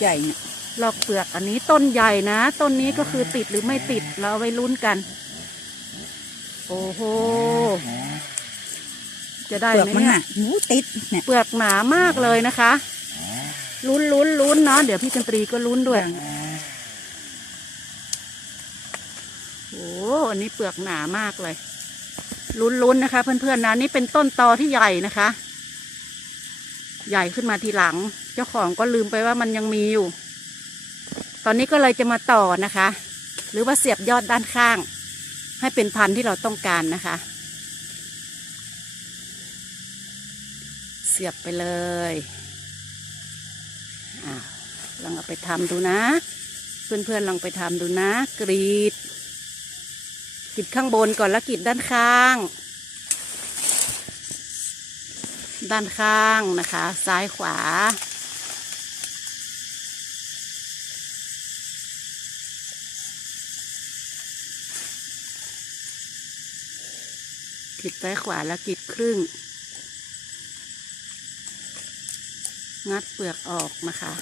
ใหญ่เนี่ยลอกเปลือกอันนี้ต้นใหญ่นะ ต้นนี้ก็คือติดหรือไม่ติดเราเอาไว้ลุ้นกัน โอ้โห จะได้เปลือกไหมมันเนี่หยนักหูติดเนี่ยเปลือกหนามากเลยนะคะ ลุ้นลุ้นลุ้นเนาะเดี๋ยวพี่จันตรีก็ลุ้นด้วย โอ้อันนี้เปลือกหนามากเลย ลุ้นลุ้นนะคะ เพื่อนๆนะนี่เป็นต้นตอที่ใหญ่นะคะ ใหญ่ขึ้นมาทีหลังเจ้าของก็ลืมไปว่ามันยังมีอยู่ ตอนนี้ก็เลยจะมาต่อนะคะ หรือว่าเสียบยอดด้านข้าง ให้เป็นพันธุ์ที่เราต้องการนะคะ เสียบไปเลยอ่าลองเอาไปทำดูนะ เพื่อนๆลองไปทำดูนะ กรีดกรีดข้างบนก่อนแล้วกรีดด้านข้างด้านข้างนะคะ ซ้ายขวา กรีดซ้ายขวาแล้วกรีดครึ่ง งัดเปลือกออกนะคะ